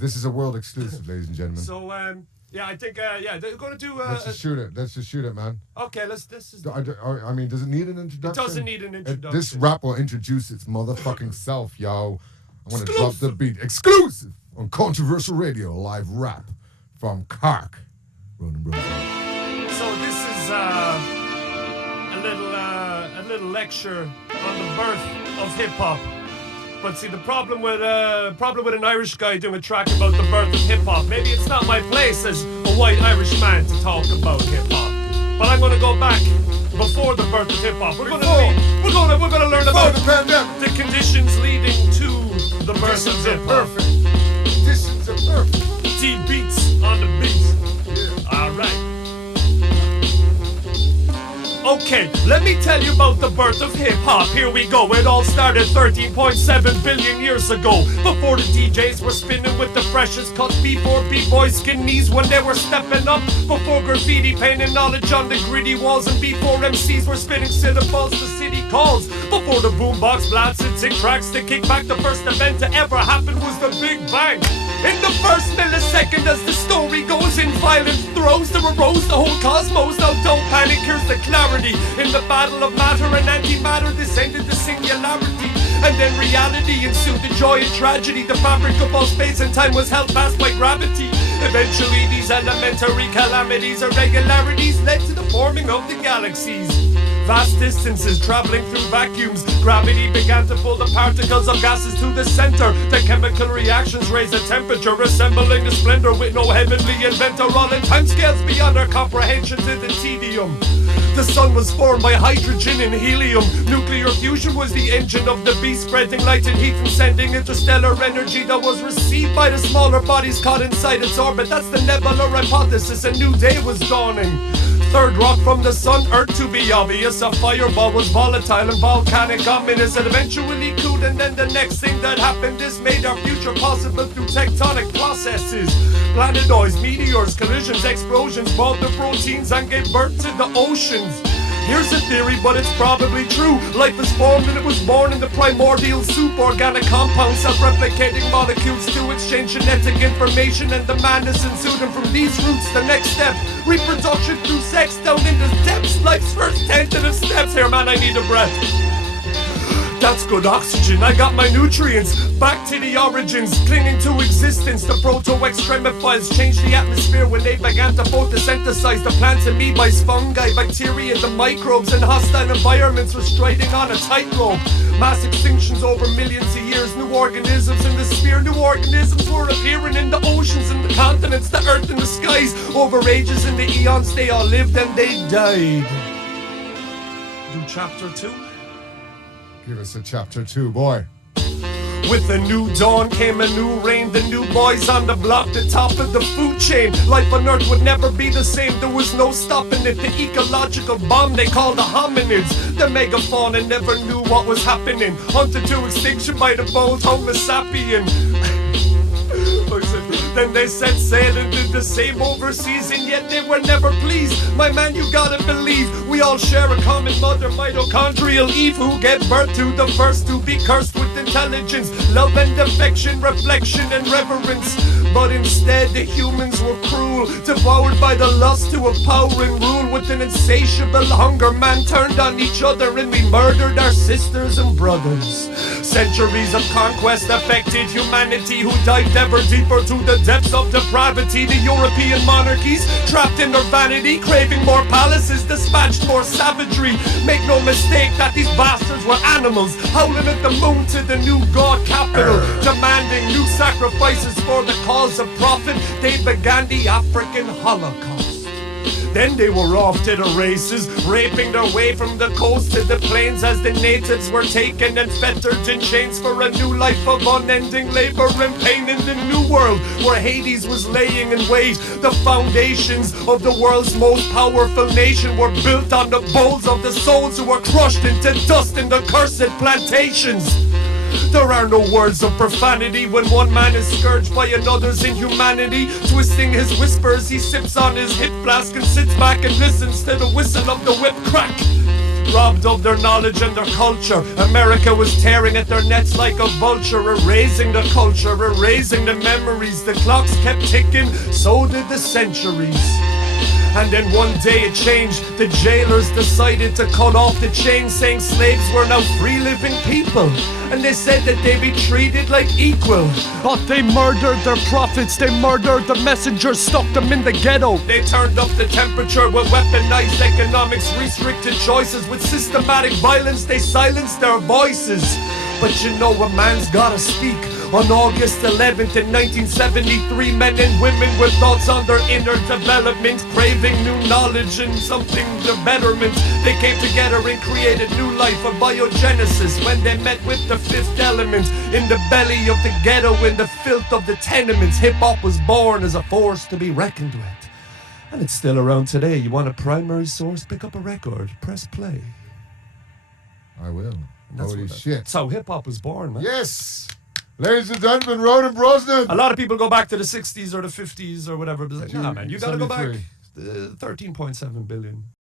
This is a world exclusive, ladies and gentlemen. So, yeah, I think, they're going to do... Let's just shoot it. Let's just shoot it, man. Okay, this is... I mean, does it need an introduction? It doesn't need an introduction. This rap will introduce its motherfucking self, yo. I'm going to drop the beat. Exclusive on Controversial Radio, live rap from Cork. Ronan Bros. So this is a little lecture on the birth of hip-hop. But see, the problem with an Irish guy doing a track about the birth of hip-hop, maybe it's not my place as a white Irish man to talk about hip-hop. But I'm gonna go back before the birth of hip-hop. We're gonna learn about the conditions leading to the birth of hip-hop. Conditions are perfect. Deep beats on the beat. Yeah. All right. Okay, let me tell you about the birth of hip-hop. Here we go. It all started 13.7 billion years ago. Before the DJs were spinning with the freshest cuts. Before B-boys skin knees when they were stepping up. Before graffiti painting knowledge on the gritty walls. And before MCs were spinning syllables to city calls. Before the boombox blasted sick tracks to kick back. The first event to ever happen was the Big Bang. In the first millisecond as the story goes, in violent throes there arose the whole cosmos. Now don't panic, here's the clarity. In the battle of matter and antimatter descended the singularity. And then reality ensued, the joy and tragedy. The fabric of all space and time was held fast by gravity. Eventually these elementary calamities, irregularities led to the forming of the galaxies. Vast distances traveling through vacuums. Gravity began to pull the particles of gases to the center. The chemical reactions raised the temperature, assembling the splendor with no heavenly inventor. All in timescales beyond our comprehension to the tedium. The sun was formed by hydrogen and helium. Nuclear fusion was the engine of the beast, spreading light and heat and sending interstellar energy that was received by the smaller bodies caught inside its orbit. That's the nebular hypothesis. A new day was dawning. Third rock from the sun, Earth to be obvious. A fireball was volatile and volcanic, ominous. It eventually cooled, and then the next thing that happened is made our future possible through tectonic processes. Planetoids, meteors, collisions, explosions brought the proteins and gave birth to the oceans. Here's a theory, but it's probably true. Life is formed and it was born in the primordial soup. Organic compounds, self-replicating molecules to exchange genetic information, and the madness ensued. And from these roots, the next step, reproduction through sex down in the depths. Life's first tentative steps. Here, man, I need a breath. That's good oxygen, I got my nutrients. Back to the origins, clinging to existence. The proto-extremophiles changed the atmosphere when they began to photosynthesize. The plants, amoeba, fungi, bacteria, the microbes. And hostile environments were striding on a tightrope. Mass extinctions over millions of years. New organisms in the sphere. New organisms were appearing in the oceans and the continents, the earth and the skies. Over ages and the eons they all lived and they died. Do chapter 2? Give us a chapter 2, boy. With a new dawn came a new reign. The new boys on the block, the top of the food chain. Life on Earth would never be the same. There was no stopping it. The ecological bomb they called the hominids. The megafauna never knew what was happening. Hunted to extinction by the bold Homo sapien. Then they set sail and did the same overseas, and yet they were never pleased. My man, you gotta believe we all share a common mother, mitochondrial Eve, who gave birth to the first to be cursed with intelligence, love and affection, reflection and reverence. But instead the humans were cruel, devoured by the lust to a power and rule. With an insatiable hunger, man turned on each other, and we murdered our sisters and brothers. Centuries of conquest affected humanity, who dived ever deeper to the depths of depravity. The European monarchies, trapped in their vanity, craving more palaces, dispatched more savagery. Make no mistake that these bastards were animals, howling at the moon to the new god capital, demanding new sacrifices for the cause of profit. They began the African Holocaust. Then they were off to the races, raping their way from the coast to the plains, as the natives were taken and fettered in chains for a new life of unending labor and pain in the new world where Hades was laying in wait. The foundations of the world's most powerful nation were built on the bones of the souls who were crushed into dust in the cursed plantations. There are no words of profanity when one man is scourged by another's inhumanity. Twisting his whispers, he sips on his hit flask and sits back and listens to the whistle of the whip crack. robbed of their knowledge and their culture. America was tearing at their nets like a vulture, erasing the culture, erasing the memories. The clocks kept ticking, so did the centuries. And then one day it changed. The jailers decided to cut off the chain, saying slaves were now free living people. And they said that they'd be treated like equal. But they murdered their prophets, they murdered the messengers, stuck them in the ghetto. They turned up the temperature with weaponized economics, restricted choices. With systematic violence, they silenced their voices. But you know, a man's gotta speak. On August 11th in 1973, men and women with thoughts on their inner development, craving new knowledge and something to betterment. They came together and created new life, a biogenesis, when they met with the fifth element. In the belly of the ghetto, in the filth of the tenements, hip-hop was born as a force to be reckoned with. And it's still around today. You want a primary source? Pick up a record, press play. I will. Holy shit. That's how hip-hop was born, man. Yes! Ladies and gentlemen, Ronan Brosnan. A lot of people go back to the 60s or the 50s or whatever. But like, nah, man, you gotta go back. 13.7 billion.